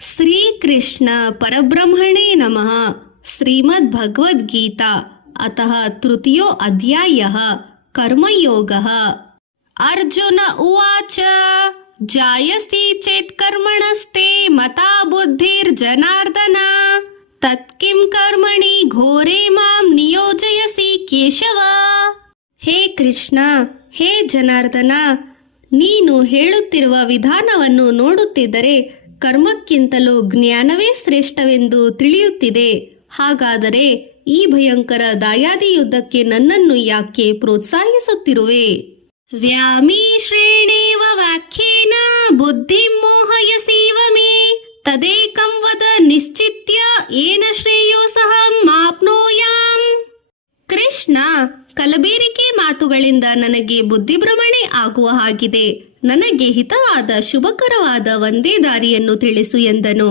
श्रीकृष्ण परब्रह्मणे नमः। श्रीमद्भगवद्गीता अतः तृतीयो अध्यायः कर्मयोगः। अर्जुन उवाच जायसि चेत् कर्मणस्ते मता बुद्धिर्जनार्दन तत्किं कर्मणि घोरे मां नियोजयसि केशव। ಹೇ ಕೃಷ್ಣ, ಹೇ ಜನಾರ್ದನ, ನೀನು ಹೇಳುತ್ತಿರುವ ವಿಧಾನವನ್ನು ನೋಡುತ್ತಿದ್ದರೆ ಕರ್ಮಕ್ಕಿಂತಲೂ ಜ್ಞಾನವೇ ಶ್ರೇಷ್ಠವೆಂದು ತಿಳಿಯುತ್ತಿದೆ. ಹಾಗಾದರೆ ಈ ಭಯಂಕರ ದಾಯಾದಿ ಯುದ್ಧಕ್ಕೆ ನನ್ನನ್ನು ಯಾಕೆ ಪ್ರೋತ್ಸಾಹಿಸುತ್ತಿರುವೆ? ವ್ಯಾಮೀಶ್ರೇಣೇವ ವಾಕ್ಯೇನ ಬುದ್ಧಿಂ ಮೋಹಯಸೀವ ಮೇ ತದೇಕಂ ವದ ನಿಶ್ಚಿತ್ಯ ಏನ ಶ್ರೇಯೋಸಹಂ ಮಾಪ್ನೋಯಾಂ. ಕೃಷ್ಣ, ಕಲಬೇರಿಕೆ ಮಾತುಗಳಿಂದ ನನಗೆ ಬುದ್ಧಿಭ್ರಮಣೆ ಆಗುವ ಹಾಗಿದೆ. ನನಗೆ ಹಿತವಾದ ಶುಭಕರವಾದ ಒಂದೇ ದಾರಿಯನ್ನು ತಿಳಿಸು ಎಂದನು.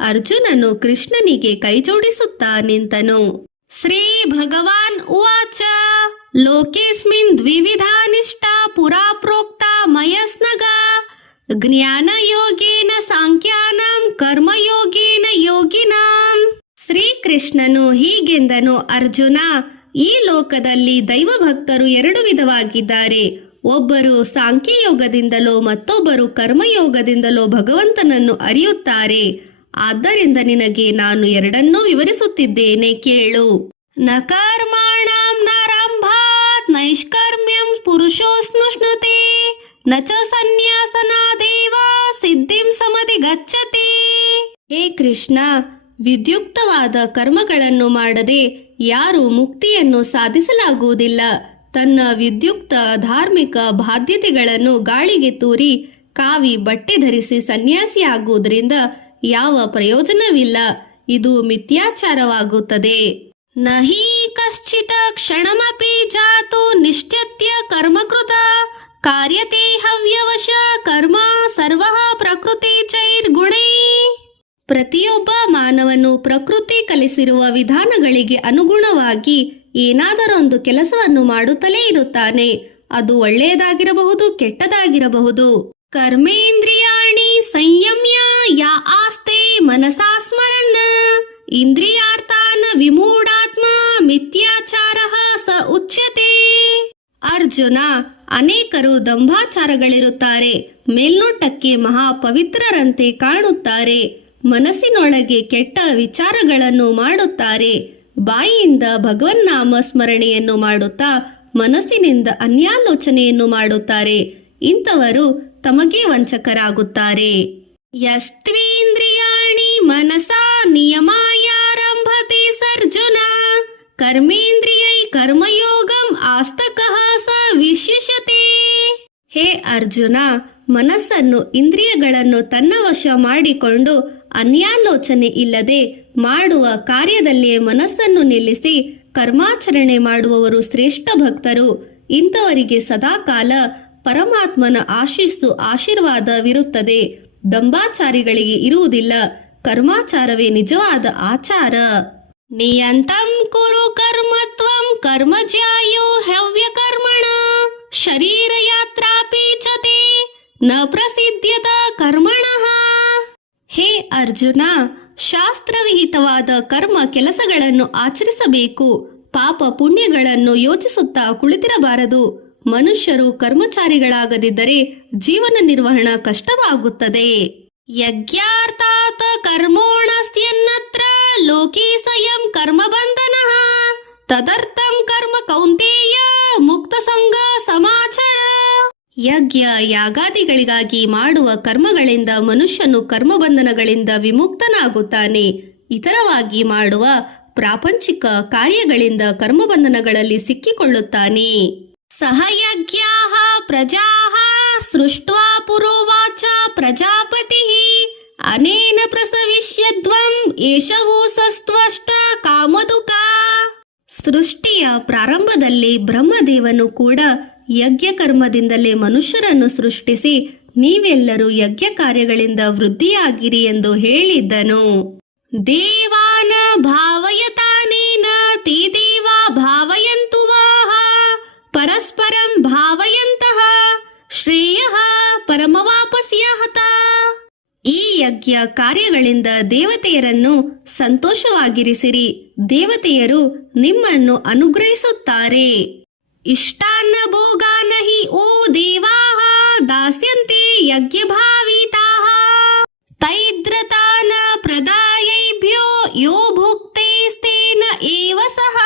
ಅರ್ಜುನನು ಕೃಷ್ಣನಿಗೆ ಕೈಜೋಡಿಸುತ್ತಾ ನಿಂತನು. ಶ್ರೀ ಭಗವಾನ್ ಉವಾಚ ಲೋಕೇಸ್ಮಿನ್ ದ್ವಿವಿಧಾ ನಿಷ್ಠಾ ಪುರಾ ಪ್ರೋಕ್ತ ಮಯಸ್ನಗ ಜ್ಞಾನಯೋಗೇನ ಸಾಂಖ್ಯಾನಾಂ ಕರ್ಮಯೋಗೇನ ಯೋಗಿನಾಂ. ಶ್ರೀಕೃಷ್ಣನು ಹೀಗೆಂದನು, ಅರ್ಜುನ, ಈ ಲೋಕದಲ್ಲಿ ದೈವಭಕ್ತರು ಎರಡು ವಿಧವಾಗಿದ್ದಾರೆ. ಒಬ್ಬರು ಸಾಂಖ್ಯಯೋಗದಿಂದಲೋ ಮತ್ತೊಬ್ಬರು ಕರ್ಮಯೋಗದಿಂದಲೋ ಭಗವಂತನನ್ನು ಅರಿಯುತ್ತಾರೆ. ಆದ್ದರಿಂದ ನಿನಗೆ ನಾನು ಎರಡನ್ನೂ ವಿವರಿಸುತ್ತಿದ್ದೇನೆ, ಕೇಳು. ನ ಕರ್ಮಾಣಂ ನಾರಂಭಾತ್ ನೈಷ್ಕರ್ಮ್ಯಂ ಪುರುಷೋಸ್ನುಷ್ಣುತೆ ನ ಚ ಸನ್ಯಾಸನಾದೇವ ಸಿದ್ಧಿಂ ಸಮಧಿ ಗಚ್ಚತಿ. ಹೇ ಕೃಷ್ಣ, ವಿದ್ಯುಕ್ತವಾದ ಕರ್ಮಗಳನ್ನು ಮಾಡದೆ ಯಾರು ಮುಕ್ತಿಯನ್ನು ಸಾಧಿಸಲಾಗುವುದಿಲ್ಲ. ತನ್ನ ವಿದ್ಯುಕ್ತ ಧಾರ್ಮಿಕ ಬಾಧ್ಯತೆಗಳನ್ನು ಗಾಳಿಗೆ ತೂರಿ ಕಾವಿ ಬಟ್ಟೆ ಧರಿಸಿ ಸನ್ಯಾಸಿಯಾಗುವುದರಿಂದ ಯಾವ ಪ್ರಯೋಜನವಿಲ್ಲ. ಇದು ಮಿಥ್ಯಾಚಾರವಾಗುತ್ತದೆ. ನಹಿ ಕಶ್ಚಿತ್ ಕ್ಷಣಮಪಿ ಜಾತು ನಿಷ್ಠತ್ಯ ಕರ್ಮಕೃತ ಕಾರ್ಯತೆ ಹವ್ಯವಶ ಕರ್ಮ ಸರ್ವಃ ಪ್ರಕೃತಿ ಚೈರ್ಗುಣೈ. ಪ್ರತಿಯೊಬ್ಬ ಮಾನವನು ಪ್ರಕೃತಿ ಕಲಿಸಿರುವ ವಿಧಾನಗಳಿಗೆ ಅನುಗುಣವಾಗಿ ಏನಾದರೊಂದು ಕೆಲಸವನ್ನು ಮಾಡುತ್ತಲೇ ಇರುತ್ತಾನೆ. ಅದು ಒಳ್ಳೆಯದಾಗಿರಬಹುದು, ಕೆಟ್ಟದಾಗಿರಬಹುದು. ಕರ್ಮೇಂದ್ರಿಯಾಣಿ ಸಂಯಮ್ಯ ಯಾ ಆಸ್ತೆ ಮನಸಾ ಸ್ಮರನ್ ಇಂದ್ರಿಯಾರ್ಥಾನ್ ವಿಮೂಢಾತ್ಮ ಮಿಥ್ಯಾಚಾರಃ ಸ ಉಚ್ಯತೆ. ಅರ್ಜುನ, ಅನೇಕರು ದಂಭಾಚಾರಗಳಿರುತ್ತಾರೆ. ಮೇಲ್ನೋಟಕ್ಕೆ ಮಹಾಪವಿತ್ರರಂತೆ ಕಾಣುತ್ತಾರೆ. ಮನಸ್ಸಿನೊಳಗೆ ಕೆಟ್ಟ ವಿಚಾರಗಳನ್ನು ಮಾಡುತ್ತಾರೆ. ಬಾಯಿಯಿಂದ ಭಗವನ್ನಾಮ ಸ್ಮರಣೆಯನ್ನು ಮಾಡುತ್ತಾ ಮನಸ್ಸಿನಿಂದ ಅನ್ಯಾಲೋಚನೆಯನ್ನು ಮಾಡುತ್ತಾರೆ. ಇಂಥವರು ತಮಗೆ ವಂಚಕರಾಗುತ್ತಾರೆ. ಯಸ್ತ್ವೇಂದ್ರಿಯಾಣಿ ಮನಸಾ ನಿಯಮಾಯಾರಂಭತೆ ಸರ್ಜುನ ಕರ್ಮೇಂದ್ರಿಯೈ ಕರ್ಮಯೋಗಂ ಆಸ್ತಕಃ ಸ ವಿಶಿಷ್ಯತೆ. ಹೇ ಅರ್ಜುನ, ಮನಸ್ಸನ್ನು ಇಂದ್ರಿಯಗಳನ್ನು ತನ್ನ ವಶ ಮಾಡಿಕೊಂಡು ಅನ್ಯಾಲೋಚನೆ ಇಲ್ಲದೆ ಮಾಡುವ ಕಾರ್ಯದಲ್ಲೇ ಮನಸ್ಸನ್ನು ನಿಲ್ಲಿಸಿ ಕರ್ಮಾಚರಣೆ ಮಾಡುವವರು ಶ್ರೇಷ್ಠ ಭಕ್ತರು. ಇಂಥವರಿಗೆ ಸದಾಕಾಲ ಪರಮಾತ್ಮನ ಆಶೀರ್ವಾದವಿರುತ್ತದೆ. ದಂಭಾಚಾರಿಗಳಿಗೆ ಇರುವುದಿಲ್ಲ. ಕರ್ಮಾಚಾರವೇ ನಿಜವಾದ ಆಚಾರ. ನಿಯಂತಂ ಕುರು ಕರ್ಮತ್ವಂ ಕರ್ಮಜ್ಯಾಯೋ ಹವ್ಯಕರ್ಮಣ ಶರೀರ ಯಾತ್ರಾಪಿ ಚತೆ ನ ಪ್ರಸಿದ್ಧ್ಯತ ಕರ್ಮಣಃ. ಹೇ ಅರ್ಜುನ, ಶಾಸ್ತ್ರವಿಹಿತವಾದ ಕರ್ಮ ಕೆಲಸಗಳನ್ನು ಆಚರಿಸಬೇಕು. ಪಾಪ ಪುಣ್ಯಗಳನ್ನು ಯೋಚಿಸುತ್ತಾ ಕುಳಿತಿರಬಾರದು. ಮನುಷ್ಯರು ಕರ್ಮಚಾರಿಗಳಾಗದಿದ್ದರೆ ಜೀವನ ನಿರ್ವಹಣೆ ಕಷ್ಟವಾಗುತ್ತದೆ. ಯಜ್ಞಾರ್ಥಾತ್ ಕರ್ಮೋಣಸ್ಯನ್ನತ್ರ ಲೋಕೇ ಸ್ವಯಂ ಕರ್ಮಬಂಧನಃ ತದರ್ಥಂ ಕರ್ಮ ಕೌಂತೇಯ ಮುಕ್ತ ಸಂಗ ಸಮಾಚಾರ. ಯಜ್ಞ ಯಾಗಾದಿಗಳಿಗಾಗಿ ಮಾಡುವ ಕರ್ಮಗಳಿಂದ ಮನುಷ್ಯನು ಕರ್ಮಬಂಧನಗಳಿಂದ ವಿಮುಕ್ತನಾಗುತ್ತಾನೆ. ಇತರವಾಗಿ ಮಾಡುವ ಪ್ರಾಪಂಚಿಕ ಕಾರ್ಯಗಳಿಂದ ಕರ್ಮಬಂಧನಗಳಲ್ಲಿ ಸಿಕ್ಕಿಕೊಳ್ಳುತ್ತಾನೆ. ಸಹಯಜ್ಞಾಃ ಪ್ರಜಾಃ ಸೃಷ್ಟ್ವಾ ಪುರೋವಾಚ ಪ್ರಜಾಪತಿಃ ಅನೇನ ಪ್ರಸವಿಷ್ಯಧ್ವಂ ಏಷವೋ ಸಸ್ತ್ವಷ್ಟ ಕಾಮದುಕ. ಸೃಷ್ಟಿಯ ಪ್ರಾರಂಭದಲ್ಲಿ ಬ್ರಹ್ಮದೇವನು ಕೂಡ ಯಜ್ಞ ಕರ್ಮದಿಂದಲೇ ಮನುಷ್ಯರನ್ನು ಸೃಷ್ಟಿಸಿ ನೀವೆಲ್ಲರೂ ಯಜ್ಞ ಕಾರ್ಯಗಳಿಂದ ವೃದ್ಧಿಯಾಗಿರಿ ಎಂದು ಹೇಳಿದ್ದನು. ದೇವಾನ ಭಾವಯತಾನೇನ ತೇ ದೇವಾ ಭಾವಯಂತು ವಾಹ ಪರಸ್ಪರಂ ಭಾವಯಂತಃ ಶ್ರೇಯಃ ಪರಮವಾಪಸ್ಯಹತ. ಈ ಯಜ್ಞ ಕಾರ್ಯಗಳಿಂದ ದೇವತೆಯರನ್ನು ಸಂತೋಷವಾಗಿರಿಸಿರಿ. ದೇವತೆಯರು ನಿಮ್ಮನ್ನು ಅನುಗ್ರಹಿಸುತ್ತಾರೆ. ಇಷ್ಟಾನ್ನ ಭೋಗಾನ ಹಿ ಓ ದೇವಾಃ ದಾಸ್ಯಂತೆ ಯಜ್ಞಭಾವಿತಾಃ ತೈದ್ರತಾನ ಪ್ರದಾಯೈಭ್ಯೋ ಯೋ ಭುಕ್ತೈಸ್ತೇನ ಏವ ಸಹ.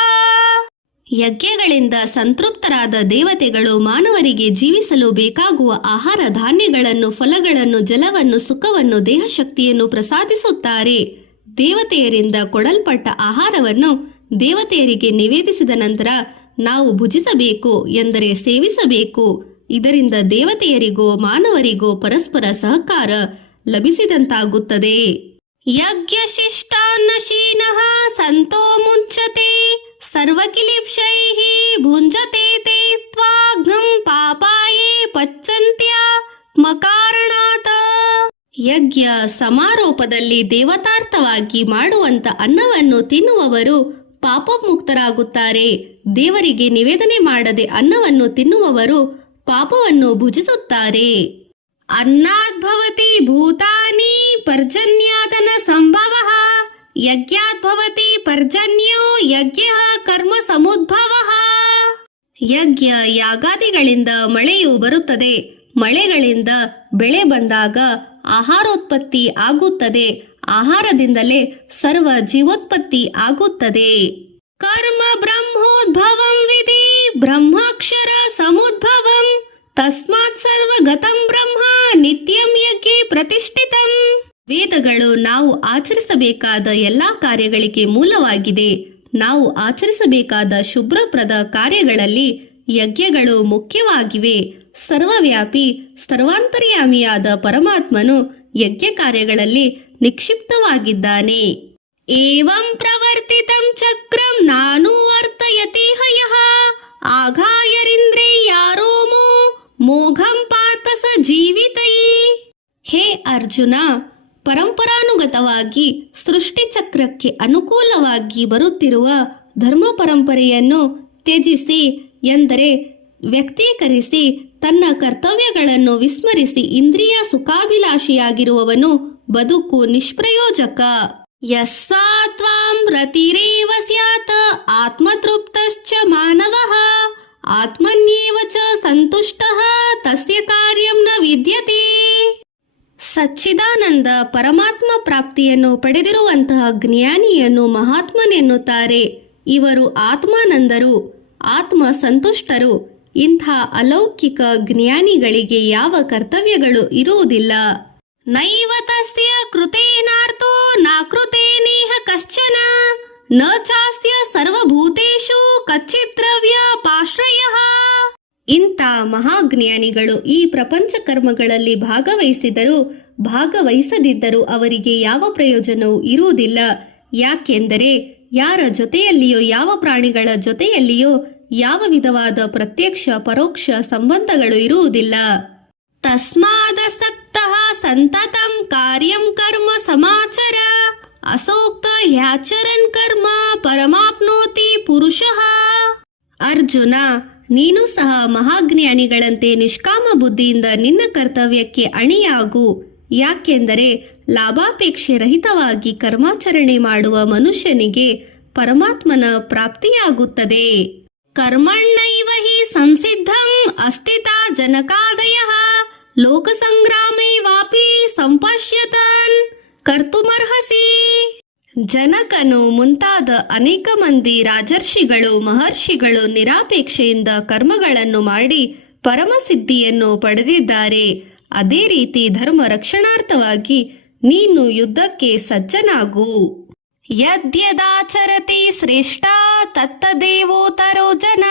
ಯಜ್ಞಗಳಿಂದ ಸಂತೃಪ್ತರಾದ ದೇವತೆಗಳು ಮಾನವರಿಗೆ ಜೀವಿಸಲು ಬೇಕಾಗುವ ಆಹಾರ ಧಾನ್ಯಗಳನ್ನು, ಫಲಗಳನ್ನು, ಜಲವನ್ನು, ಸುಖವನ್ನು, ದೇಹಶಕ್ತಿಯನ್ನು ಪ್ರಸಾದಿಸುತ್ತಾರೆ. ದೇವತೆಯರಿಂದ ಕೊಡಲ್ಪಟ್ಟ ಆಹಾರವನ್ನು ದೇವತೆಯರಿಗೆ ನಿವೇದಿಸಿದ ನಂತರ ನಾವು ಭುಜಿಸಬೇಕು, ಎಂದರೆ ಸೇವಿಸಬೇಕು. ಇದರಿಂದ ದೇವತೆಯರಿಗೋ ಮಾನವರಿಗೋ ಪರಸ್ಪರ ಸಹಕಾರ ಲಭಿಸಿದಂತಾಗುತ್ತದೆ. ಯಜ್ಞಶಿಷ್ಟಾನ್ನಶೀನಃ ಸಂತೋ ಮುಚ್ಯತೆ ಸರ್ವಕಿಲಿಪ್ಸೈಃ ಭುಂಜತೆ ತೇ ತ್ವಾಘ್ನಂ ಪಾಪಾಯೇ ಪಚ್ಚಂತ್ಯಾತ್ಮಕಾರಣಾತ್. ಯಜ್ಞ ಸಮಾರೋಪದಲ್ಲಿ ದೇವತಾರ್ಥವಾಗಿ ಮಾಡುವಂತ ಅನ್ನವನ್ನು ತಿನ್ನುವವರು ಪಾಪಮುಕ್ತರಾಗುತ್ತಾರೆ. ದೇವರಿಗೆ ನಿವೇದನೆ ಮಾಡದೆ ಅನ್ನವನ್ನು ತಿನ್ನುವವರು ಪಾಪವನ್ನು ಭುಜಿಸುತ್ತಾರೆ. ಅನ್ನದ್ಭವತಿ ಭೂತಾನಿ ಪರ್ಜನ್ಯಾದನ ಸಂಭವಃ ಯಜ್ಞಾದ್ಭವತಿ ಪರ್ಜನ್ಯೋ ಯಜ್ಞಃ ಕರ್ಮ ಸಮುದ್ಭವಃ. ಯಜ್ಞ ಯಾಗಾದಿಗಳಿಂದ ಮಳೆಯು ಬರುತ್ತದೆ. ಮಳೆಗಳಿಂದ ಬೆಳೆ ಬಂದಾಗ ಆಹಾರೋತ್ಪತ್ತಿ ಆಗುತ್ತದೆ. ಆಹಾರದಿಂದಲೇ ಸರ್ವ ಜೀವೋತ್ಪತ್ತಿ ಆಗುತ್ತದೆ. ಕರ್ಮ ಬ್ರಹ್ಮೋದ್ಭವಂ ವಿಧಿ ಬ್ರಹ್ಮಾಕ್ಷರ ಸಮುದ್ಭವಂ ತಸ್ಮಾತ್ ಸರ್ವಗತಂ ಬ್ರಹ್ಮ ನಿತ್ಯಂ ಯಜ್ಞೆ ಪ್ರತಿಷ್ಠಿತಂ. ವೇದಗಳು ನಾವು ಆಚರಿಸಬೇಕಾದ ಎಲ್ಲಾ ಕಾರ್ಯಗಳಿಗೆ ಮೂಲವಾಗಿದೆ. ನಾವು ಆಚರಿಸಬೇಕಾದ ಶುಭ್ರಪ್ರದ ಕಾರ್ಯಗಳಲ್ಲಿ ಯಜ್ಞಗಳು ಮುಖ್ಯವಾಗಿವೆ. ಸರ್ವವ್ಯಾಪಿ ಸರ್ವಾಂತರ್ಯಾಮಿಯಾದ ಪರಮಾತ್ಮನು ಯಜ್ಞ ಕಾರ್ಯಗಳಲ್ಲಿ ನಿಕ್ಷಿಪ್ತವಾಗಿದ್ದಾನೆ. ಏವಂ ಪ್ರವರ್ತಿತಂ ಚಕ್ರಂ ನಾನುವರ್ತಯತಿ ಹಯಃ ಆಘಾಯರಿಂದ್ರಿಯಾರೋಮೋ ಮೋಘಂ ಪಾರ್ಥ ಸ ಜೀವಿತೈ. ಹೇ ಅರ್ಜುನ, ಪರಂಪರಾನುಗತವಾಗಿ ಸೃಷ್ಟಿ ಚಕ್ರಕ್ಕೆ ಅನುಕೂಲವಾಗಿ ಬರುತ್ತಿರುವ ಧರ್ಮ ಪರಂಪರೆಯನ್ನು ತ್ಯಜಿಸಿ, ಎಂದರೆ ವ್ಯಕ್ತೀಕರಿಸಿ ತನ್ನ ಕರ್ತವ್ಯಗಳನ್ನು ವಿಸ್ಮರಿಸಿ ಇಂದ್ರಿಯ ಸುಖಾಭಿಲಾಷಿಯಾಗಿರುವವನು ಬದುಕು ನಿಷ್ಪ್ರಯೋಜಕ. ಯಸ್ಸಾ ತ್ವಾಂ ರತಿರೇವ ಸ್ಯಾತ್ ಆತ್ಮತೃಪ್ತಶ್ಚ ಮಾನವಃ ಆತ್ಮನ್ಯೇವ ಚ ಸಂತುಷ್ಟಃ ತಸ್ಯ ಕಾರ್ಯಂ ನ ವಿದ್ಯತೆ. ಸಚ್ಚಿದಾನಂದ ಪರಮಾತ್ಮ ಪ್ರಾಪ್ತಿಯನ್ನು ಪಡೆದಿರುವಂತಹ ಜ್ಞಾನಿಯನ್ನು ಮಹಾತ್ಮನೆನ್ನುತ್ತಾರೆ. ಇವರು ಆತ್ಮಾನಂದರು, ಆತ್ಮ ಸಂತುಷ್ಟರು. ಇಂಥ ಅಲೌಕಿಕ ಜ್ಞಾನಿಗಳಿಗೆ ಯಾವ ಕರ್ತವ್ಯಗಳು ಇರುವುದಿಲ್ಲ. ನೈವ ತಸ್ಯ ಕೃತೇನಾರ್ಥೋ ನಾಕೃತೇನೇಹ ಕಶ್ಚನ ನ ಚಾಸ್ತ್ಯ ಸರ್ವಭೂತೇಷು ಕಚ್ಚಿತ್ ದ್ರವ್ಯ ಪಾಶ್ರಯಃ. ಇಂಥ ಮಹಾಜ್ಞಾನಿಗಳು ಈ ಪ್ರಪಂಚ ಕರ್ಮಗಳಲ್ಲಿ ಭಾಗವಹಿಸಿದರೂ ಭಾಗವಹಿಸದಿದ್ದರೂ ಅವರಿಗೆ ಯಾವ ಪ್ರಯೋಜನವೂ ಇರುವುದಿಲ್ಲ. ಯಾಕೆಂದರೆ ಯಾರ ಜೊತೆಯಲ್ಲಿಯೋ ಯಾವ ಪ್ರಾಣಿಗಳ ಜೊತೆಯಲ್ಲಿಯೋ ಯಾವ ವಿಧವಾದ ಪ್ರತ್ಯಕ್ಷ ಪರೋಕ್ಷ ಸಂಬಂಧಗಳು ಇರುವುದಿಲ್ಲ. ತಸ್ಮಾದಸಕ್ತಃ ಸಂತತಂ ಕಾರ್ಯಂ ಕರ್ಮ ಸಮಾಚರ ಅಸೌಕ್ತ ಹ್ಯಾಚರನ್ ಕರ್ಮ ಪರಮಾಪ್ನೋತಿ ಪುರುಷಃ. ಅರ್ಜುನ, ನೀನು ಸಹ ಮಹಾಜ್ಞಾನಿಗಳಂತೆ ನಿಷ್ಕಾಮ ಬುದ್ಧಿಯಿಂದ ನಿನ್ನ ಕರ್ತವ್ಯಕ್ಕೆ ಅಣಿಯಾಗು. ಯಾಕೆಂದರೆ ಲಾಭಾಪೇಕ್ಷೆ ರಹಿತವಾಗಿ ಕರ್ಮಾಚರಣೆ ಮಾಡುವ ಮನುಷ್ಯನಿಗೆ ಪರಮಾತ್ಮನ ಪ್ರಾಪ್ತಿಯಾಗುತ್ತದೆ. ಕರ್ಮಣ್ಣೈವ ಹಿ ಸಂಸಿದ್ಧಂ ಅಸ್ಥಿತಾ ಜನಕಾದಯಃ ಲೋಕಸಂಗ್ರಾಮೇ ವಾಪಿ ಸಂಪಶ್ಯತನ್ ಕರ್ತುಮರ್ಹಸಿ. ಜನಕನು ಮುಂತಾದ ಅನೇಕ ಮಂದಿ ರಾಜರ್ಷಿಗಳು ಮಹರ್ಷಿಗಳು ನಿರಾಪೇಕ್ಷೆಯಿಂದ ಕರ್ಮಗಳನ್ನು ಮಾಡಿ ಪರಮಸಿದ್ಧಿಯನ್ನು ಪಡೆದಿದ್ದಾರೆ. ಅದೇ ರೀತಿ ಧರ್ಮ ರಕ್ಷಣಾರ್ಥವಾಗಿ ನೀನು ಯುದ್ಧಕ್ಕೆ ಸಜ್ಜನಾಗು. ಯದ್ಯದಾಚರತಿ ಶ್ರೇಷ್ಠ ತತ್ತದೇವೋತರೋ ಜನ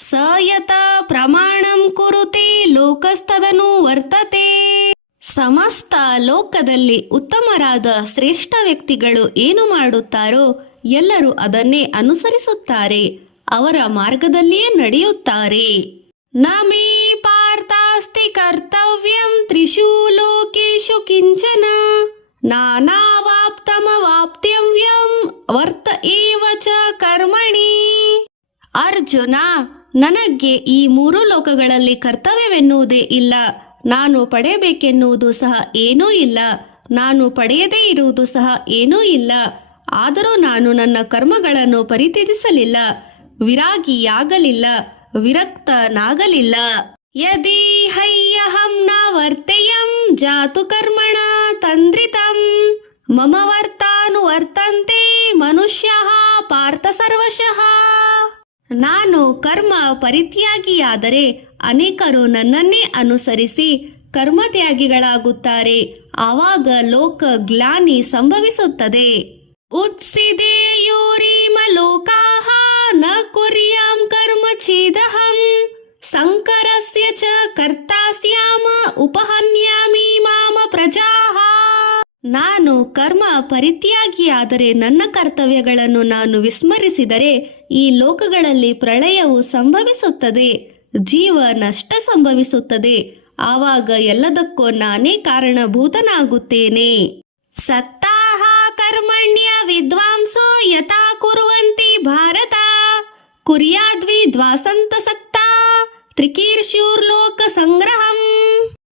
ಸ ಯತ ಪ್ರಮಾಣಂ ಕುರುತೆ ಲೋಕಸ್ತದನು ವರ್ತತೆ. ಸಮಸ್ತ ಲೋಕದಲ್ಲಿ ಉತ್ತಮರಾದ ಶ್ರೇಷ್ಠ ವ್ಯಕ್ತಿಗಳು ಏನು ಮಾಡುತ್ತಾರೋ ಎಲ್ಲರೂ ಅದನ್ನೇ ಅನುಸರಿಸುತ್ತಾರೆ, ಅವರ ಮಾರ್ಗದಲ್ಲಿಯೇ ನಡೆಯುತ್ತಾರೆ. ನ ಮೇ ಪಾರ್ಥಾಸ್ತಿ ಕರ್ತವ್ಯಂ ತ್ರಿಷು ಲೋಕೇಶು ಕಿಂಚನ ನಾನಾವಾಪ್ತಮವಾಪ್ತವ್ಯಂ ವರ್ತ ಏವ ಚ ಕರ್ಮಣಿ. ಅರ್ಜುನ, ನನಗೆ ಈ ಮೂರು ಲೋಕಗಳಲ್ಲಿ ಕರ್ತವ್ಯವೆನ್ನುವುದೇ ಇಲ್ಲ, ನಾನು ಪಡೆಯಬೇಕೆನ್ನುವುದು ಸಹ ಏನೂ ಇಲ್ಲ. ನಾನು ಪಡೆಯದೇ ಇರುವುದು ಸಹ ಏನೂ ಇಲ್ಲ. ಆದರೂ ನಾನು ನನ್ನ ಕರ್ಮಗಳನ್ನು ಪರಿತ್ಯಜಿಸಲಿಲ್ಲ, ವಿರಾಗಿಯಾಗಲಿಲ್ಲ, ವಿರಕ್ತನಾಗಲಿಲ್ಲ. ಯದಿ ಹಯ್ಯಹಂ ನ ವರ್ತೇಯಂ ಜಾತು ಕರ್ಮಣ ತಂದ್ರಿತಂ ಮಮ ವರ್ತಂತೆ ಮನುಷ್ಯಃ ಪಾರ್ಥ ಸರ್ವಶಃ. ನಾನು ಕರ್ಮ ಪರಿತ್ಯಾಗಿಯಾದರೆ ಅನೇಕರು ನನ್ನನ್ನೇ ಅನುಸರಿಸಿ ಕರ್ಮತ್ಯಾಗಿಗಳಾಗುತ್ತಾರೆ. ಆವಾಗ ಲೋಕ ಗ್ಲಾನಿ ಸಂಭವಿಸುತ್ತದೆ. ಉತ್ಸಿದೇಯೂರಿಮ ಲೋಕಾಃ ನ ಕುರ್ಯಾಂ ಕರ್ಮ ಛೇದಹಂ ಸಂಕರಸ್ಯ ಚ ಕರ್ತಾಸ್ಯಾಮ ಉಪಹನ್ಯಾಮಿ ಮಾಮ ಪ್ರಜಾಃ. ನಾನು ಕರ್ಮ ಪರಿತ್ಯಾಗಿಯಾದರೆ ನನ್ನ ಕರ್ತವ್ಯಗಳನ್ನು ನಾನು ವಿಸ್ಮರಿಸಿದರೆ ಈ ಲೋಕಗಳಲ್ಲಿ ಪ್ರಳಯವು ಸಂಭವಿಸುತ್ತದೆ, ಜೀವ ನಷ್ಟ ಸಂಭವಿಸುತ್ತದೆ. ಆವಾಗ ಎಲ್ಲದಕ್ಕೂ ನಾನೇ ಕಾರಣಭೂತನಾಗುತ್ತೇನೆ. ಸಕ್ತಾಃ ಕರ್ಮಣ್ಯ ವಿದ್ವಾಂಸೋ ಯಥಾ ಕುರ್ವಂತಿ ಭಾರತ ಕುರ್ಯಾದ್ವಿದ್ವಾಸಂತಸಕ್ತಾ ತ್ರಿಕೀರ್ಷ್ಯುರ್ಲೋಕ ಸಂಗ್ರಹಂ.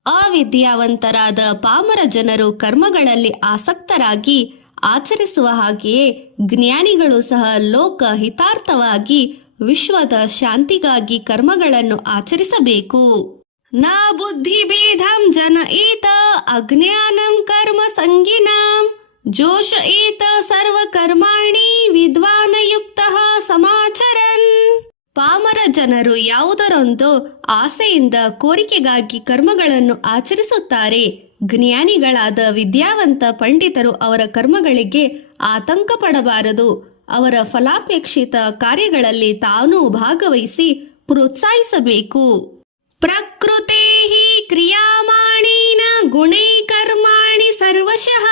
ಅವಿದ್ಯಾವಂತರಾದ ಪಾಮರ ಜನರು ಕರ್ಮಗಳಲ್ಲಿ ಆಸಕ್ತರಾಗಿ ಆಚರಿಸುವ ಹಾಗೆಯೇ ಜ್ಞಾನಿಗಳು ಸಹ ಲೋಕ ಹಿತಾರ್ಥವಾಗಿ ವಿಶ್ವದ ಶಾಂತಿಗಾಗಿ ಕರ್ಮಗಳನ್ನು ಆಚರಿಸಬೇಕು. ನ ಬುದ್ಧಿಭೇದಂ ಜನಯೇತ ಅಜ್ಞಾನಂ ಕರ್ಮ ಸಂಗಿನಾಂ ಜೋಷ ಏತ ಸರ್ವ ಕರ್ಮಾಣಿ ವಿದ್ವಾನಯುಕ್ತಃ ಸಮಾಚರನ್. ಪಾಮರ ಜನರು ಯಾವುದರೊಂದು ಆಸೆಯಿಂದ ಕೋರಿಕೆಗಾಗಿ ಕರ್ಮಗಳನ್ನು ಆಚರಿಸುತ್ತಾರೆ. ಜ್ಞಾನಿಗಳಾದ ವಿದ್ಯಾವಂತ ಪಂಡಿತರು ಅವರ ಕರ್ಮಗಳಿಗೆ ಆತಂಕ ಪಡಬಾರದು. ಅವರ ಫಲಾಪೇಕ್ಷಿತ ಕಾರ್ಯಗಳಲ್ಲಿ ತಾನೂ ಭಾಗವಹಿಸಿ ಪ್ರೋತ್ಸಾಹಿಸಬೇಕು. ಪ್ರಕೃತೆ ಕ್ರಿಯಾಮಾಣೇನ ಗುಣೈ ಕರ್ಮಾಣಿ ಸರ್ವಶಃ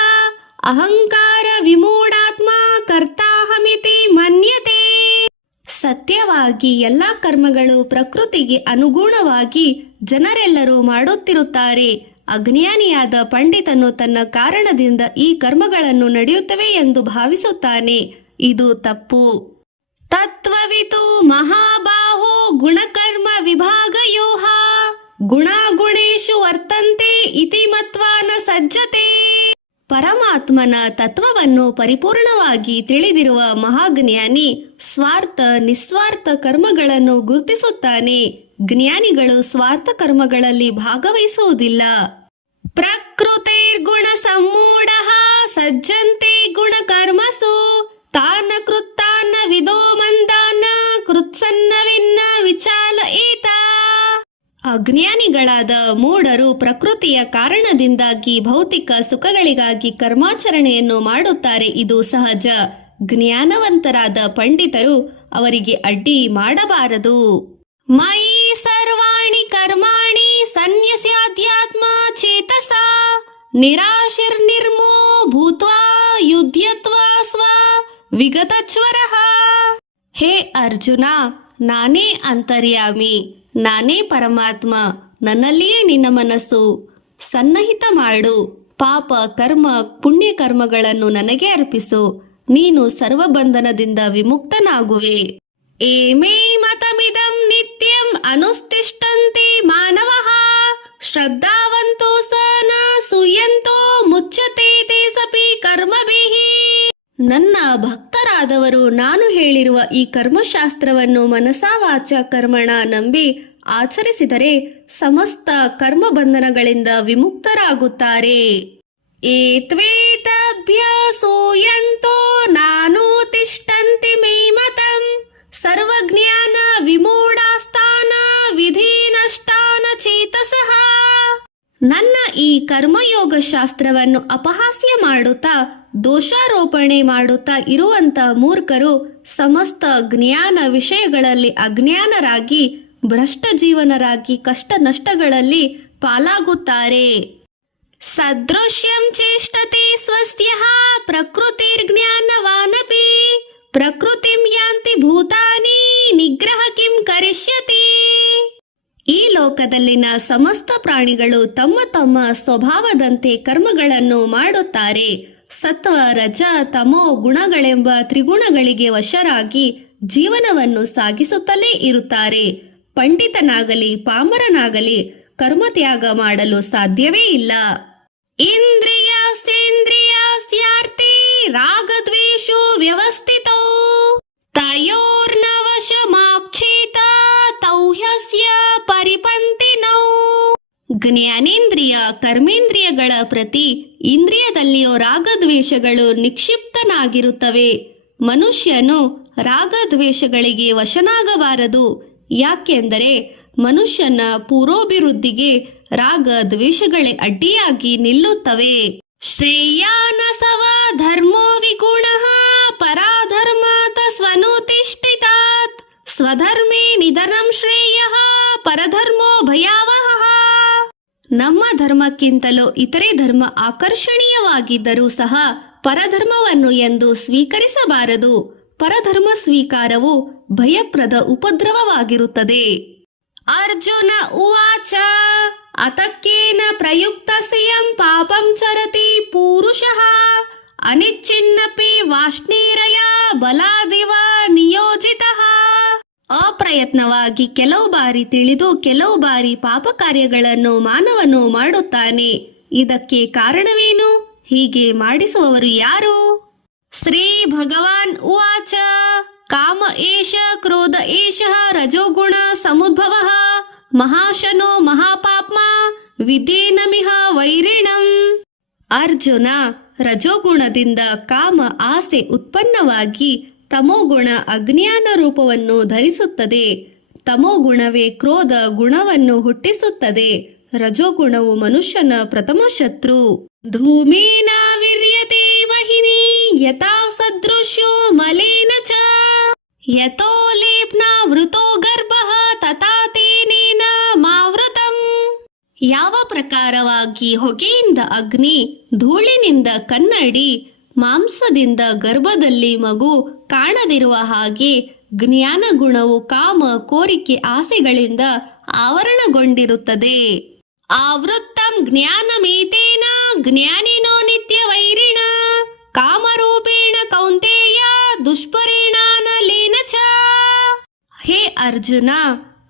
ಅಹಂಕಾರ ವಿಮೂಢಾತ್ಮ ಕರ್ತಾಹಮಿತಿ ಮನ್ಯತೆ. ಸತ್ಯವಾಗಿ ಎಲ್ಲ ಕರ್ಮಗಳು ಪ್ರಕೃತಿಗೆ ಅನುಗುಣವಾಗಿ ಜನರೆಲ್ಲರೂ ಮಾಡುತ್ತಿರುತ್ತಾರೆ. ಅಜ್ಞಾನಿಯಾದ ಪಂಡಿತನು ತನ್ನ ಕಾರಣದಿಂದ ಈ ಕರ್ಮಗಳನ್ನು ನಡೆಯುತ್ತವೆ ಎಂದು ಭಾವಿಸುತ್ತಾನೆ. ಇದು ತಪ್ಪು. ತತ್ವವಿತು ಮಹಾಬಾಹೋ ಗುಣಕರ್ಮ ವಿಭಾಗಯೋಃ ಗುಣಾಗುಣೇಷು ವರ್ತಂತೆ ಇತಿ ಮತ್ವಾ ನ ಸಜ್ಜತೆ. ಪರಮಾತ್ಮನ ತತ್ವವನ್ನು ಪರಿಪೂರ್ಣವಾಗಿ ತಿಳಿದಿರುವ ಮಹಾಜ್ಞಾನಿ ಸ್ವಾರ್ಥ ನಿಸ್ವಾರ್ಥ ಕರ್ಮಗಳನ್ನು ಗುರುತಿಸುತ್ತಾನೆ. ಜ್ಞಾನಿಗಳು ಸ್ವಾರ್ಥ ಕರ್ಮಗಳಲ್ಲಿ ಭಾಗವಹಿಸುವುದಿಲ್ಲ. ಪ್ರಕೃತಿರ್ಗುಣ ಸಮ್ಮೂಢಃ ಸಜ್ಜಂತೆ ಗುಣ ಕರ್ಮಸು ತಾನ ಕೃತ್ತಾನ ವಿದೋ ಮಂದಾನ ಕೃತ್ಸನ್ನವಿನ್ನ ವಿಚಾಲ ಏತ. ಅಜ್ಞಾನಿಗಳಾದ ಮೂಢರು ಪ್ರಕೃತಿಯ ಕಾರಣದಿಂದಾಗಿ ಭೌತಿಕ ಸುಖಗಳಿಗಾಗಿ ಕರ್ಮಾಚರಣೆಯನ್ನು ಮಾಡುತ್ತಾರೆ. ಇದು ಸಹಜ. ಜ್ಞಾನವಂತರಾದ ಪಂಡಿತರು ಅವರಿಗೆ ಅಡ್ಡಿ ಮಾಡಬಾರದು. ಮಯಿ ಸರ್ವಾಣಿ ಕರ್ಮಾಣಿ ಸನ್ಯಸ್ಯಾಧ್ಯಾತ್ಮ ಚೇತಸ ನಿರಾಶಿರ್ನಿರ್ಮೋ ಭೂತ್ವಾ ಯುಧ್ಯತ್ವಾ ಸ್ವ ವಿಗತಚ್ವರಃ. ಹೇ ಅರ್ಜುನ, ನಾನೇ ಅಂತರ್ಯಾಮಿ, ನಾನೇ ಪರಮಾತ್ಮ. ನನ್ನಲ್ಲಿಯೇ ನಿನ್ನ ಮನಸ್ಸು ಸನ್ನಹಿತ ಮಾಡು. ಪಾಪ ಕರ್ಮ ಪುಣ್ಯ ಕರ್ಮಗಳನ್ನು ನನಗೆ ಅರ್ಪಿಸು. ನೀನು ಸರ್ವಬಂಧನದಿಂದ ವಿಮುಕ್ತನಾಗುವೆ. ಏಮೇ ಮತಮಿದಂ ನಿತ್ಯಂ ಅನುಸ್ತಿಷ್ಠಂತೆ ಮಾನವಃ ಶ್ರದ್ಧಾವಂತೋ ಸ ನ ಸೂಯಂತೋ ಮುಚ್ಯತೆ ತೇ ಸಪಿ ಕರ್ಮಭಿಃ. ನನ್ನ ಭಕ್ತರಾದವರು ನಾನು ಹೇಳಿರುವ ಈ ಕರ್ಮಶಾಸ್ತ್ರವನ್ನು ಮನಸಾ ವಾಚ ಕರ್ಮಣ ನಂಬಿ ಆಚರಿಸಿದರೆ ಸಮಸ್ತ ಕರ್ಮ ಬಂಧನಗಳಿಂದ ವಿಮುಕ್ತರಾಗುತ್ತಾರೆ. ಏತ್ವೇತಭ್ಯಸೂಯಂತೋ ನಾನೂ ತಿಷ್ಠಂತಿ ಮೇ ಮತಂ ಸರ್ವಜ್ಞಾನ ವಿಮೂಢಾಸ್ತಾನ ವಿಧೀನಷ್ಟಾನ ಚೇತಸಃ. ನನ್ನ ಈ ಕರ್ಮಯೋಗ ಶಾಸ್ತ್ರವನ್ನು ಅಪಹಾಸ್ಯ ಮಾಡುತ್ತಾ ದೋಷಾರೋಪಣೆ ಮಾಡುತ್ತಾ ಇರುವಂತ ಮೂರ್ಖರು ಸಮಸ್ತ ಜ್ಞಾನ ವಿಷಯಗಳಲ್ಲಿ ಅಜ್ಞಾನರಾಗಿ ಭ್ರಷ್ಟ ಜೀವನರಾಗಿ ಕಷ್ಟ ನಷ್ಟಗಳಲ್ಲಿ ಪಾಲಾಗುತ್ತಾರೆ. ಸದೃಶ್ಯಂ ಚೇಷ್ಟತೆ ಸ್ವಸ್ತ್ಯಃ ಪ್ರಕೃತಿರ್ಜ್ಞಾನವಾನಪಿ ಪ್ರಕೃತಿಂ ಯಾಂತಿ ಭೂತಾನಿ ನಿಗ್ರಹ ಕಿಂ ಕರಿಷ್ಯತಿ. ಈ ಲೋಕದಲ್ಲಿನ ಸಮಸ್ತ ಪ್ರಾಣಿಗಳು ತಮ್ಮ ತಮ್ಮ ಸ್ವಭಾವದಂತೆ ಕರ್ಮಗಳನ್ನು ಮಾಡುತ್ತಾರೆ. ಸತ್ವ ರಜ ತಮೋ ಗುಣಗಳೆಂಬ ತ್ರಿಗುಣಗಳಿಗೆ ವಶರಾಗಿ ಜೀವನವನ್ನು ಸಾಗಿಸುತ್ತಲೇ ಇರುತ್ತಾರೆ. ಪಂಡಿತನಾಗಲಿ ಪಾಮರನಾಗಲಿ ಕರ್ಮತ್ಯಾಗ ಮಾಡಲು ಸಾಧ್ಯವೇ ಇಲ್ಲ. ಇಂದ್ರಿಯ ಮನಸ್ಸೇಂದ್ರಿಯಸ್ಯಾರ್ಥೇ ರಾಗದ್ವೇಷೋ ವ್ಯವಸ್ಥಿತೋ ತಯೋರ್ನವಶಮಾಕ್ಷೇತ ತೌಹ್ಯಸ್ಯ ಪರಿಪಂತಿನೌ. ಜ್ಞಾನೇಂದ್ರಿಯ ಕರ್ಮೇಂದ್ರಿಯಗಳ ಪ್ರತಿ ಇಂದ್ರಿಯದಲ್ಲಿಯೋ ರಾಗದ್ವೇಷಗಳು ನಿಕ್ಷಿಪ್ತನಾಗಿರುತ್ತವೆ. ಮನುಷ್ಯನು ರಾಗದ್ವೇಷಗಳಿಗೆ ವಶನಾಗಬಾರದು. ಯಾಕೆಂದರೆ ಮನುಷ್ಯನ ಪೂರ್ವಭಿವೃದ್ಧಿಗೆ ರಾಗ ದ್ವೇಷಗಳೇ ಅಡ್ಡಿಯಾಗಿ ನಿಲ್ಲುತ್ತವೆ. ಶ್ರೇಯಾನಸವ ಧರ್ಮೋ ವಿಗುಣಃ ಪರಾಧರ್ಮಾತ್ ಸ್ವನುತಿಷ್ಠಿತಾತ್ ಸ್ವಧರ್ಮೇ ನಿಧನಂ ಶ್ರೇಯಃ ಪರಧರ್ಮೋ ಭಯಾವಹಃ. ನಮ್ಮ ಧರ್ಮಕ್ಕಿಂತಲೂ ಇತರೆ ಧರ್ಮ ಆಕರ್ಷಣೀಯವಾಗಿದ್ದರೂ ಸಹ ಪರಧರ್ಮವನ್ನು ಎಂದು ಸ್ವೀಕರಿಸಬಾರದು. ಪರಧರ್ಮ ಸ್ವೀಕಾರವು ಭಯಪ್ರದ ಉಪದ್ರವವಾಗಿರುತ್ತದೆ. ಅರ್ಜುನ ಉವಾಚ ಅತಕ್ಕೇನ ಪ್ರಯುಕ್ತಸ್ಯಂ ಪಾಪಂ ಚರತಿ ಪೂರುಷಃ ಅನಿಚ್ಛಿನ್ನಪಿ ವಾಷ್ಣೀರಯ ಬಲಾದಿವ ನಿಯೋಜಿತಃ. ಅಪ್ರಯತ್ನವಾಗಿ ಕೆಲವು ಬಾರಿ ತಿಳಿದು ಕೆಲವು ಬಾರಿ ಪಾಪ ಕಾರ್ಯಗಳನ್ನು ಮಾನವನು ಮಾಡುತ್ತಾನೆ. ಇದಕ್ಕೆ ಕಾರಣವೇನು? ಹೀಗೆ ಮಾಡಿಸುವವರು ಯಾರು? ಶ್ರೀ ಭಗವಾನ್ ಉವಾಚ ಕಾಮ ಏಷ ಕ್ರೋಧ ಏಷಃ ರಜೋಗುಣ ಸಮುದ್ಭವಃ ಮಹಾಶನೋ ಮಹಾಪಾಪ್ಮ ವಿಧೇನಮಿಹ ವೈರಿಣಂ. ಅರ್ಜುನ, ರಜೋಗುಣದಿಂದ ಕಾಮ ಆಸೆ ಉತ್ಪನ್ನವಾಗಿ ತಮೋಗುಣ ಅಜ್ಞಾನ ರೂಪವನ್ನು ಧರಿಸುತ್ತದೆ. ತಮೋಗುಣವೇ ಕ್ರೋಧ ಗುಣವನ್ನು ಹುಟ್ಟಿಸುತ್ತದೆ. ರಜೋಗುಣವು ಮನುಷ್ಯನ ಪ್ರಥಮ ಶತ್ರು. ಧೂಮೇನ ವಿರ್ಯತೆ ವಹಿನಿ ಯಥಾ ಸದೃಶ್ಯೋ ಮಲೇನ ಚ ಯತೋ ಲೇಪ್ನಾ ವೃತೋ ಗರ್ಭಃ ತಥಾ ತೇನೇನ ಮಾವೃತಂ. ಯಾವ ಪ್ರಕಾರವಾಗಿ ಹೊಗೆಯಿಂದ ಅಗ್ನಿ, ಧೂಳಿನಿಂದ ಕನ್ನಡಿ, ಮಾಂಸದಿಂದ ಗರ್ಭದಲ್ಲಿ ಮಗು ಕಾಣದಿರುವ ಹಾಗೆ ಜ್ಞಾನ ಗುಣವು ಕಾಮ, ಕೋರಿಕೆ, ಆಸೆಗಳಿಂದ ಆವರಣಗೊಂಡಿರುತ್ತದೆ. ಆವೃತ್ತಂ ಜ್ಞಾನಮೇತೇನ ಜ್ಞಾನಿನೋ ನಿತ್ಯ ವೈರಿಣ ಕಾಮರೂಪೇಣ ಕೌಂತೇಯ ದುಷ್ಪರಿಣಾನಲೇನ ಚ. ಹೇ ಅರ್ಜುನ,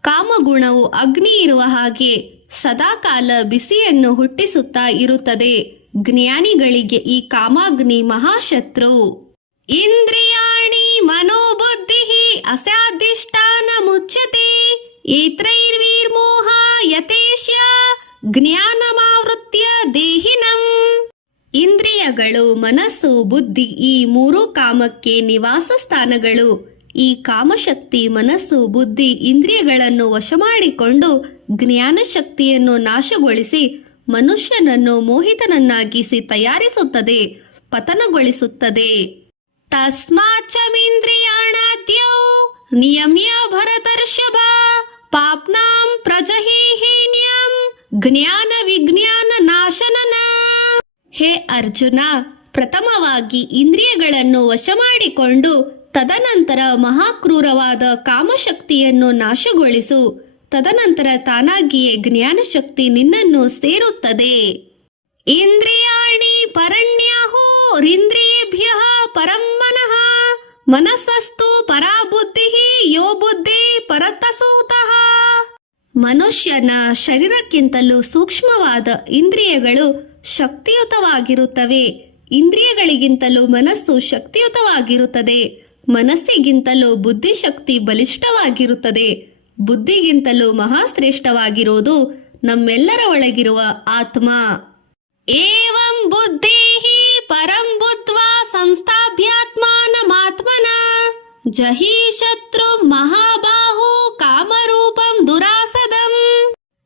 ಕಾಮಗುಣವು ಅಗ್ನಿ ಇರುವ ಹಾಗೆ ಸದಾಕಾಲ ಬಿಸಿಯನ್ನು ಹುಟ್ಟಿಸುತ್ತಾ ಇರುತ್ತದೆ. ಜ್ಞಾನಿಗಳಿಗೆ ಈ ಕಾಮಾಗ್ನಿ ಮಹಾಶತ್ರು. ಇಂದ್ರಿಯಾಣಿ ಮನೋಬುದ್ಧಿ ಅಸ್ಯಾಧಿಷ್ಠಾನ ಮುಚ್ಯತೆ ಏತ್ರೈರ್ವೀರ್ಮೋಹ ಯತೇಶ್ಯ ಜ್ಞಾನಮಾವೃತ್ಯ ದೇಹಿನಂ. ಇಂದ್ರಿಯಗಳು, ಮನಸ್ಸು, ಬುದ್ಧಿ ಈ ಮೂರು ಕಾಮಕ್ಕೆ ನಿವಾಸ ಸ್ಥಾನಗಳು. ಈ ಕಾಮಶಕ್ತಿ ಮನಸ್ಸು, ಬುದ್ಧಿ, ಇಂದ್ರಿಯಗಳನ್ನು ವಶ ಮಾಡಿಕೊಂಡು ಜ್ಞಾನ ಶಕ್ತಿಯನ್ನು ನಾಶಗೊಳಿಸಿ ಮನುಷ್ಯನನ್ನು ಮೋಹಿತನನ್ನಾಗಿಸಿ ತಯಾರಿಸುತ್ತದೆ, ಪತನಗೊಳಿಸುತ್ತದೆ. ತಸ್ಮಾಚ್ಚಮಿಂದ್ರಿಯಾಣಾದ್ಯೌ ನಿಯಮ್ಯ ಭರತರ್ಷಭ ಪಾಪ್ನಾಂ ಪ್ರಜಹೇಹೇನ್ಯಂ ಜ್ಞಾನ ವಿಜ್ಞಾನ ನಾಶನನ. ಹೇ ಅರ್ಜುನ, ಪ್ರಥಮವಾಗಿ ಇಂದ್ರಿಯಗಳನ್ನು ವಶ ಮಾಡಿಕೊಂಡು ತದನಂತರ ಮಹಾಕ್ರೂರವಾದ ಕಾಮಶಕ್ತಿಯನ್ನು ನಾಶಗೊಳಿಸು. ತದನಂತರ ತಾನಾಗಿಯೇ ಜ್ಞಾನಶಕ್ತಿ ನಿನ್ನನ್ನು ಸೇರುತ್ತದೆ. ಇಂದ್ರಿಯಾಣಿ ಪರಣ್ಯಾಹುರಿಂದ್ರಿಯೇಭ್ಯಃ ಪರಂ ಮನಃ ಮನಸ್ಸಸ್ತು ಪರಾ ಬುದ್ಧಿಃ ಯೋ ಬುದ್ಧಿ ಪರತಸೂತಃ. ಮನುಷ್ಯನ ಶರೀರಕ್ಕಿಂತಲೂ ಸೂಕ್ಷ್ಮವಾದ ಇಂದ್ರಿಯಗಳು ಶಕ್ತಿಯುತವಾಗಿರುತ್ತವೆ. ಇಂದ್ರಿಯಗಳಿಗಿಂತಲೂ ಮನಸ್ಸು ಶಕ್ತಿಯುತವಾಗಿರುತ್ತದೆ. ಮನಸ್ಸಿಗಿಂತಲೂ ಬುದ್ಧಿಶಕ್ತಿ ಬಲಿಷ್ಠವಾಗಿರುತ್ತದೆ. ಬುದ್ಧಿಗಿಂತಲೂ ಮಹಾಶ್ರೇಷ್ಠವಾಗಿರುವುದು ನಮ್ಮೆಲ್ಲರ ಒಳಗಿರುವ ಆತ್ಮ. ಏವಂ ಬುದ್ಧಿಃ ಪರಂ ಬುದ್ಧ್ವಾ ಸಂಸ್ಥಾಭ್ಯಾತ್ಮಾನಮಾತ್ಮನ ಜಹಿ ಶತ್ರು ಮಹಾಬಾಹು ಕಾಮರೂಪಂ ದುರಾಸದಂ.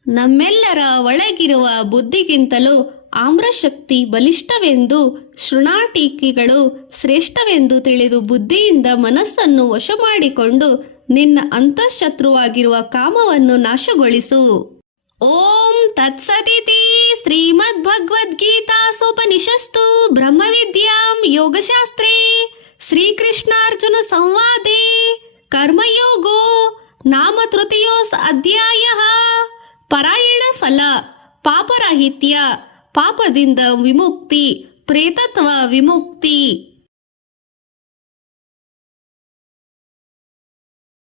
ನಮ್ಮೆಲ್ಲರ ಒಳಗಿರುವ ಬುದ್ಧಿಗಿಂತಲೂ ಆಮ್ರಶಕ್ತಿ ಬಲಿಷ್ಠವೆಂದು, ಶೃಣಾಟೀಕಿಗಳು ಶ್ರೇಷ್ಠವೆಂದು ತಿಳಿದು ಬುದ್ಧಿಯಿಂದ ಮನಸ್ಸನ್ನು ವಶ ಮಾಡಿಕೊಂಡು ನಿನ್ನ ಅಂತಃಶತ್ರುವಾಗಿರುವ ಕಾಮವನ್ನು ನಾಶಗೊಳಿಸು. ಓಂ ತತ್ಸದಿತಿ ಶ್ರೀಮದ್ಭಗವದ್ಗೀತಾಸೋಪನಿಷತ್ಸು ಬ್ರಹ್ಮವಿದ್ಯಾಂ ಯೋಗಶಾಸ್ತ್ರೇ ಶ್ರೀಕೃಷ್ಣಾರ್ಜುನ ಸಂವಾದೇ ಕರ್ಮಯೋಗೋ ನಾಮ ತೃತೀಯೋಸ್ ಅಧ್ಯಾಯಃ. ಪರಾಯಣ ಫಲ, ಪಾಪರಾಹಿತ್ಯ, ಪಾಪದಿಂದ ವಿಮುಕ್ತಿ, ಪ್ರೇತತ್ವ ವಿಮುಕ್ತಿ.